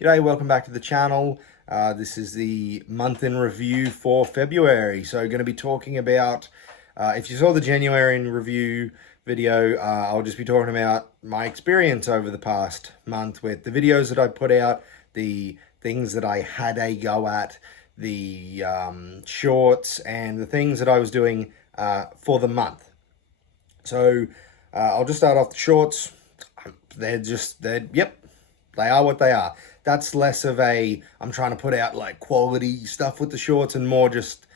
G'day, welcome back to the channel. This is the month in review for February. So going to be talking about, if you saw the January in review video, I'll just be talking about my experience over the past month with the videos that I put out, the things that I had a go at, the shorts, and the things that I was doing for the month. So I'll just start off the shorts. Yep, they are what they are. That's less of a, I'm trying to put out like quality stuff with the shorts, and more just,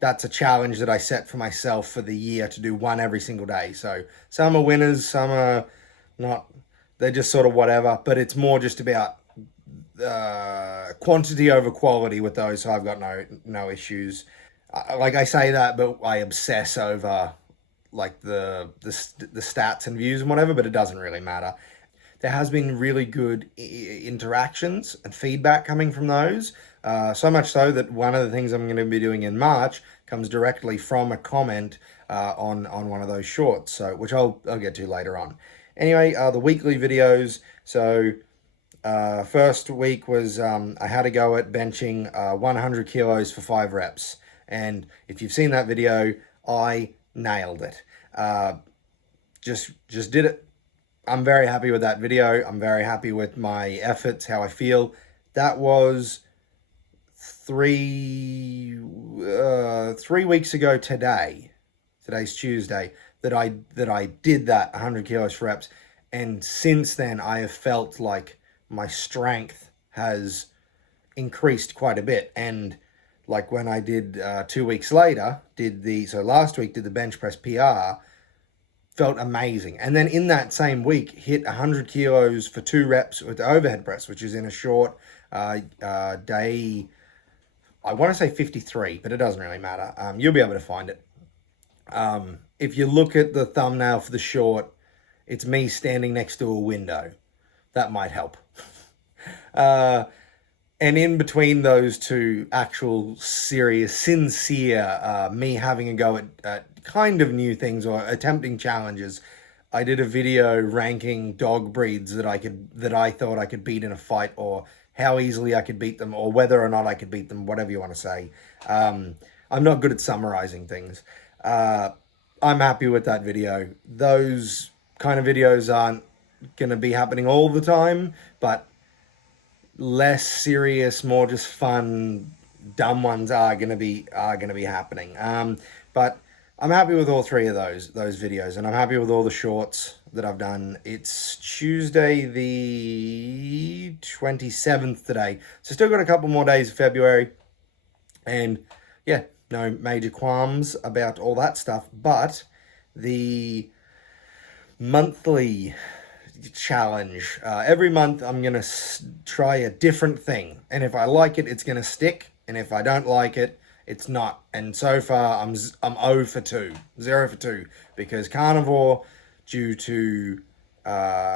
that's a challenge that I set for myself for the year to do one every single day. So some are winners, some are not, they're just sort of whatever, but it's more just about quantity over quality with those. So I've got no issues. Like I say that, but I obsess over like the stats and views and whatever, but it doesn't really matter. There has been really good interactions and feedback coming from those. So much so that one of the things I'm going to be doing in March comes directly from a comment on one of those shorts, so which I'll get to later on. Anyway, the weekly videos. So first week was I had a go at benching 100 kilos for 5 reps, and if you've seen that video, I nailed it. Just did it. I'm very happy with that video. I'm very happy with my efforts, how I feel. That was 3 weeks ago today. Today's Tuesday, that I did that 100 kilos for reps, and since then I have felt like my strength has increased quite a bit. And like when I did 2 weeks later, last week did the bench press PR, felt amazing. And then in that same week, hit 100 kilos for 2 reps with the overhead press, which is in a short day. I want to say 53, but it doesn't really matter. You'll be able to find it. If you look at the thumbnail for the short, it's me standing next to a window. That might help. And in between those two actual serious, sincere, me having a go at kind of new things or attempting challenges, I did a video ranking dog breeds that I thought I could beat in a fight, or how easily I could beat them, or whether or not I could beat them, whatever you want to say. I'm not good at summarizing things. I'm happy with that video. Those kind of videos aren't going to be happening all the time, but less serious, more just fun, dumb ones are gonna be happening. But I'm happy with all 3 of those videos, and I'm happy with all the shorts that I've done. It's Tuesday the 27th today, so still got a couple more days of February, and yeah, no major qualms about all that stuff. But the monthly challenge, every month I'm gonna try a different thing, and if I like it, it's gonna stick, and if I don't like it, it's not. And so far I'm 0 for 2, because carnivore, due to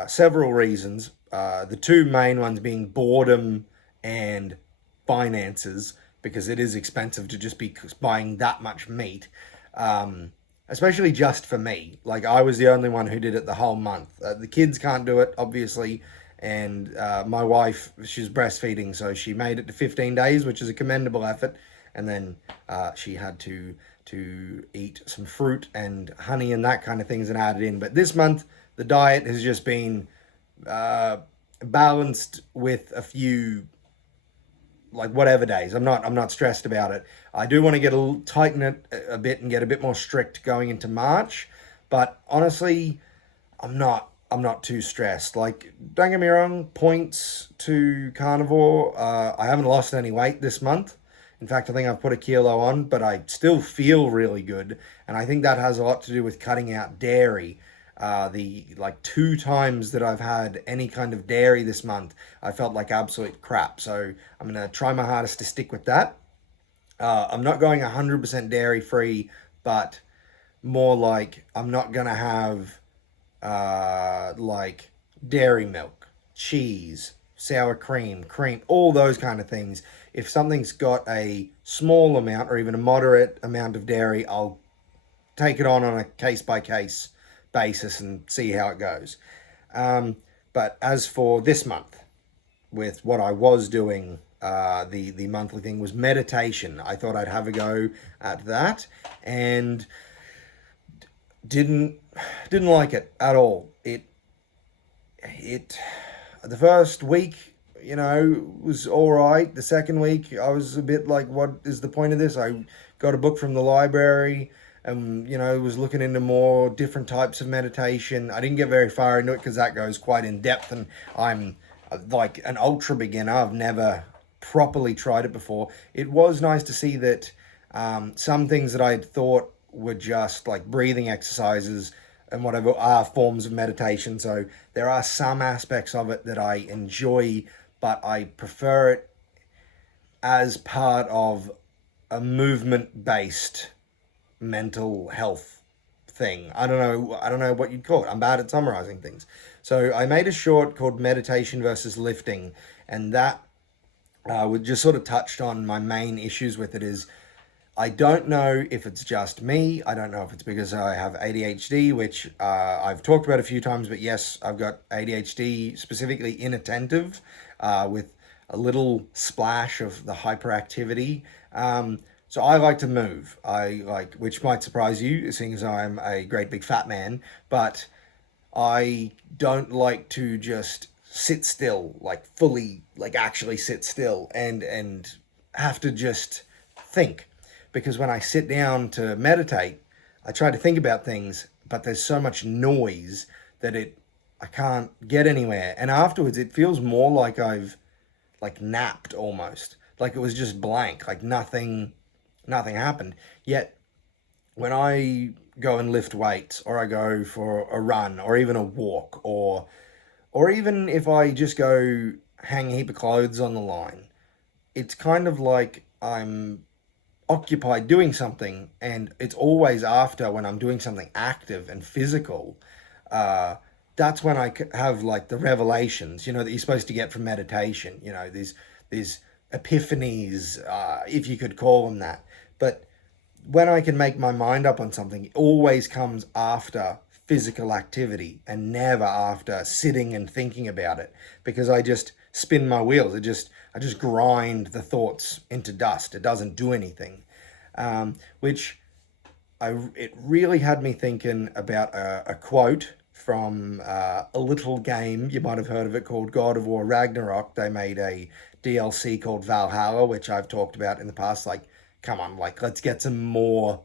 several reasons, the 2 main ones being boredom and finances, because it is expensive to just be buying that much meat. Especially just for me. Like, I was the only one who did it the whole month. The kids can't do it, obviously, and my wife, she's breastfeeding, so she made it to 15 days, which is a commendable effort, and then she had to eat some fruit and honey and that kind of things and add it in. But this month, the diet has just been balanced with a few, like, whatever days. I'm not stressed about it. I do want to tighten it a bit and get a bit more strict going into March, but honestly, I'm not too stressed. Like, don't get me wrong, points to carnivore. I haven't lost any weight this month. In fact, I think I've put a kilo on, but I still feel really good, and I think that has a lot to do with cutting out dairy. The 2 times that I've had any kind of dairy this month, I felt like absolute crap. So I'm going to try my hardest to stick with that. I'm not going 100% dairy free, but more like I'm not going to have like dairy milk, cheese, sour cream, all those kind of things. If something's got a small amount or even a moderate amount of dairy, I'll take it on a case-by-case basis and see how it goes. But as for this month, with what I was doing, the monthly thing, was meditation. I thought I'd have a go at that, and didn't like it at all. It the first week, was all right. The second week, I was a bit like, what is the point of this? I got a book from the library and, was looking into more different types of meditation. I didn't get very far into it because that goes quite in depth, and I'm like an ultra beginner. I've never properly tried it before. It was nice to see that some things that I had thought were just like breathing exercises and whatever are forms of meditation. So there are some aspects of it that I enjoy, but I prefer it as part of a movement-based mental health thing. I don't know what you'd call it. I'm bad at summarizing things. So I made a short called Meditation versus Lifting, and that we just sort of touched on my main issues with it. Is I don't know if it's just me. I don't know if it's because I have ADHD, which I've talked about a few times, but yes, I've got ADHD, specifically inattentive, with a little splash of the hyperactivity. So I like to move. Which might surprise you, seeing as I'm a great big fat man, but I don't like to just sit still, like fully, like actually sit still and have to just think. Because when I sit down to meditate, I try to think about things, but there's so much noise that I can't get anywhere. And afterwards, it feels more like I've like napped almost, like it was just blank, like nothing happened. Yet when I go and lift weights, or I go for a run, or even a walk, or even if I just go hang a heap of clothes on the line, it's kind of like I'm occupied doing something, and it's always after when I'm doing something active and physical. That's when I have like the revelations, that you're supposed to get from meditation. These epiphanies, if you could call them that. But when I can make my mind up on something, it always comes after physical activity and never after sitting and thinking about it, because I just spin my wheels. I just grind the thoughts into dust. It doesn't do anything, which it really had me thinking about a quote from a little game. You might have heard of it, called God of War Ragnarok. They made a DLC called Valhalla, which I've talked about in the past. Like, come on, like, let's get some more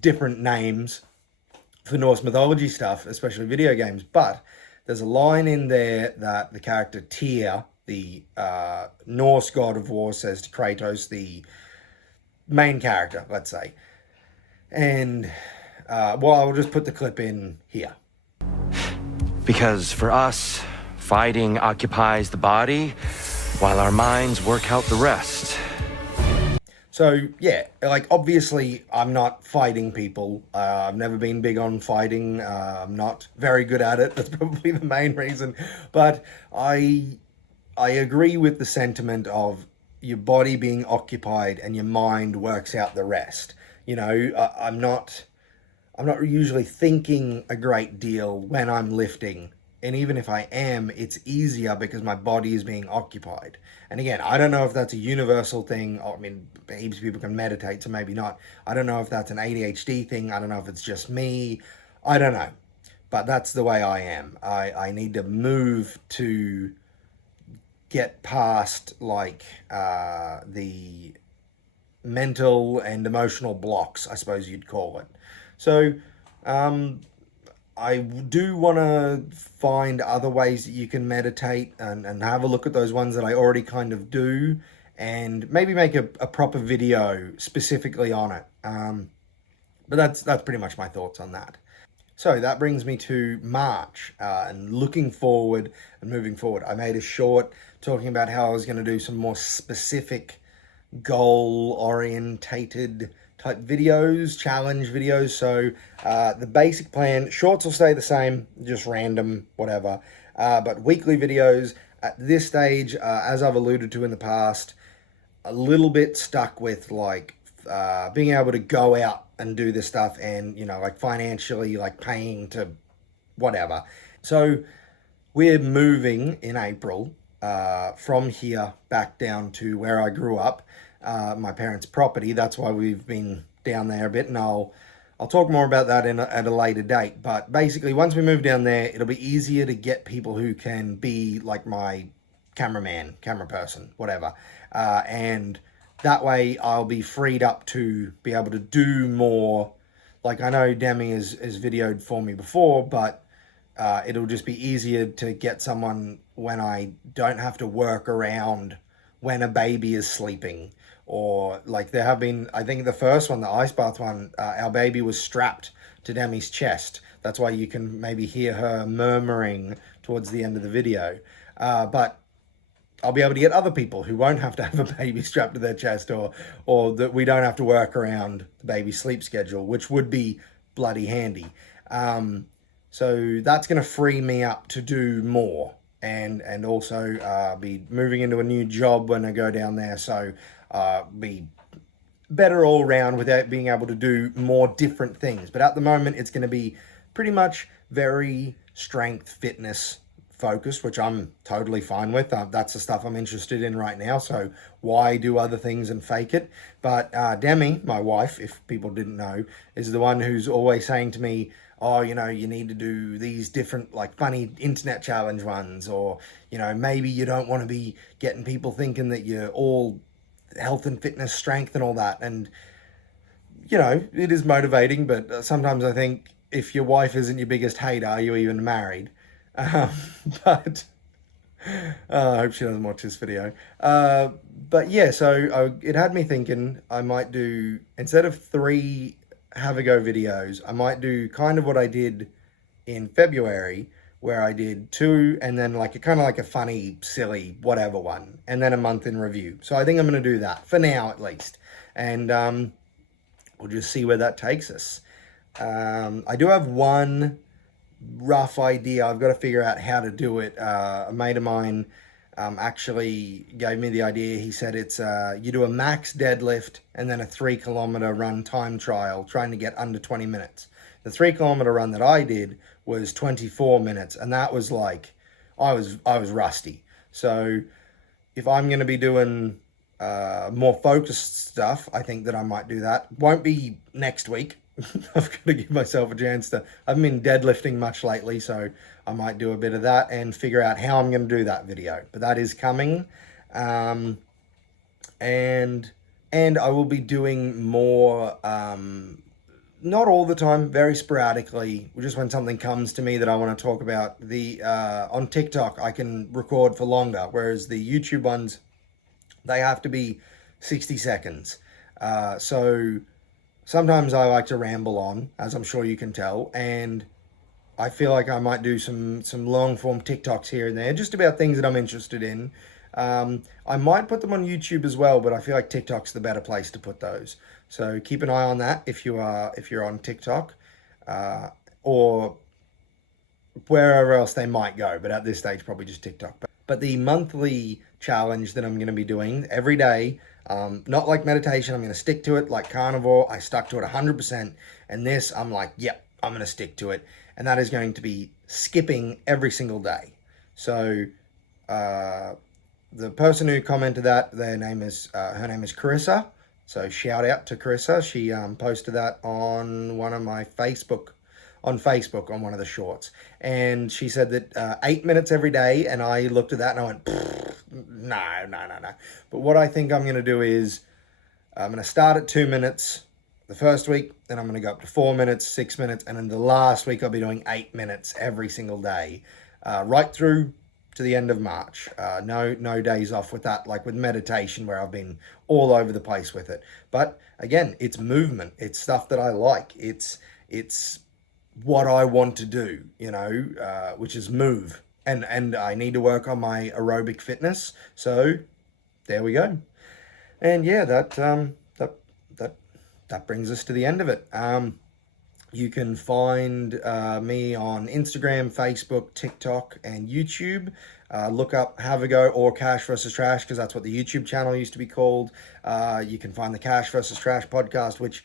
different names for Norse mythology stuff, especially video games. But there's a line in there that the character Tyr, the Norse god of war, says to Kratos, the main character, let's say. And, I'll just put the clip in here. Because for us, fighting occupies the body, while our minds work out the rest. So, yeah, like, obviously, I'm not fighting people. I've never been big on fighting. I'm not very good at it. That's probably the main reason. But I agree with the sentiment of your body being occupied and your mind works out the rest. I'm not usually thinking a great deal when I'm lifting. And even if I am, it's easier because my body is being occupied. And again, I don't know if that's a universal thing. I mean, heaps of people can meditate, so maybe not. I don't know if that's an ADHD thing. I don't know if it's just me. I don't know. But that's the way I am. I need to move to get past, like, the mental and emotional blocks, I suppose you'd call it. So, I do want to find other ways that you can meditate, and have a look at those ones that I already kind of do, and maybe make a proper video specifically on it. But that's pretty much my thoughts on that. So that brings me to March, and looking forward and moving forward. I made a short talking about how I was going to do some more specific goal-orientated type videos, challenge videos. So the basic plan, shorts will stay the same, just random, whatever. But weekly videos at this stage, as I've alluded to in the past, a little bit stuck with like being able to go out and do this stuff, and like financially, like paying to whatever. So we're moving in April. from here back down to where I grew up, my parents' property. That's why we've been down there a bit, and I'll talk more about that at a later date. But basically, once we move down there, it'll be easier to get people who can be like my cameraman, camera person, whatever. And that way I'll be freed up to be able to do more. Like, I know Demi has videoed for me before, but it'll just be easier to get someone when I don't have to work around when a baby is sleeping. Or like there have been, I think the first one, the ice bath one, our baby was strapped to Demi's chest. That's why you can maybe hear her murmuring towards the end of the video. But I'll be able to get other people who won't have to have a baby strapped to their chest, or that we don't have to work around the baby's sleep schedule, which would be bloody handy. So that's going to free me up to do more, and also be moving into a new job when I go down there. So be better all around without being able to do more different things. But at the moment, it's going to be pretty much very strength, fitness focused, which I'm totally fine with. That's the stuff I'm interested in right now. So why do other things and fake it? But Demi, my wife, if people didn't know, is the one who's always saying to me, oh, you know, you need to do these different, like, funny internet challenge ones, or, you know, maybe you don't want to be getting people thinking that you're all health and fitness, strength and all that. And, you know, it is motivating, but sometimes I think if your wife isn't your biggest hater, are you even married? But I hope she doesn't watch this video. But yeah, so it had me thinking I might do, instead of 3 have a go videos, I might do kind of what I did in February, where I did 2 and then like a kind of like a funny, silly, whatever one, and then a month in review. So I think I'm going to do that for now, at least. And we'll just see where that takes us. I do have one rough idea. I've got to figure out how to do it. A mate of mine actually gave me the idea. He said it's you do a max deadlift and then a 3-kilometer run time trial, trying to get under 20 minutes. The 3-kilometer run that I did was 24 minutes, and that was like I was rusty. So if I'm going to be doing more focused stuff, I think that I might do that. Won't be next week. I've got to give myself a chance to. I haven't been deadlifting much lately, so I might do a bit of that and figure out how I'm going to do that video. But that is coming, and I will be doing more. Not all the time, very sporadically. Just when something comes to me that I want to talk about. On TikTok, I can record for longer, whereas the YouTube ones, they have to be 60 seconds. So sometimes I like to ramble on, as I'm sure you can tell, and I feel like I might do some long form TikToks here and there, just about things that I'm interested in. I might put them on YouTube as well, but I feel like TikTok's the better place to put those. So keep an eye on that if you're on TikTok, or wherever else they might go. But at this stage, probably just TikTok. But the monthly challenge that I'm going to be doing every day, not like meditation, I'm going to stick to it. Like carnivore, I stuck to it 100%. And this, I'm like, yep, I'm going to stick to it. And that is going to be skipping every single day. So the person who commented that, her name is Carissa. So shout out to Carissa. She posted that on one of my Facebook on one of the shorts. And she said that 8 minutes every day. And I looked at that and I went, no. But what I think I'm going to do is I'm going to start at 2 minutes the first week. Then I'm going to go up to 4 minutes, 6 minutes. And then the last week I'll be doing 8 minutes every single day, right through to the end of March. No days off with that, like with meditation where I've been all over the place with it. But again, it's movement. It's stuff that I like. It's what I want to do, which is move. And I need to work on my aerobic fitness. So there we go. And yeah, that brings us to the end of it. You can find me on Instagram, Facebook, TikTok, and YouTube. Look up Have a Go or Cash vs. Trash, because that's what the YouTube channel used to be called. You can find the Cash vs. Trash podcast, which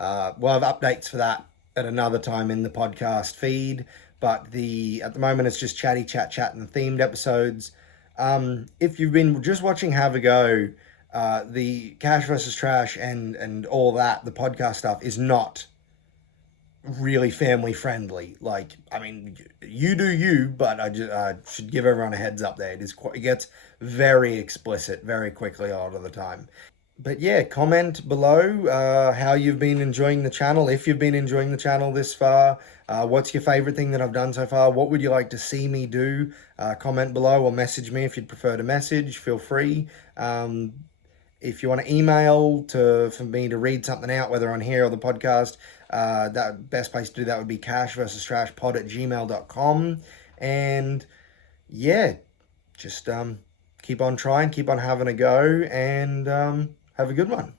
we'll have updates for that at another time in the podcast feed. But at the moment, it's just chat and themed episodes. If you've been just watching Have a Go, the Cash versus Trash and all that, the podcast stuff is not really family friendly. Like, I mean, you do you, but I just should give everyone a heads up there. It gets very explicit very quickly a lot of the time. But yeah, comment below how you've been enjoying the channel. If you've been enjoying the channel this far, what's your favorite thing that I've done so far? What would you like to see me do? Comment below or message me if you'd prefer to message. Feel free. If you want to email for me to read something out, whether on here or the podcast, that best place to do that would be cashversustrashpod@gmail.com. And yeah, just keep on trying, keep on having a go, and have a good one.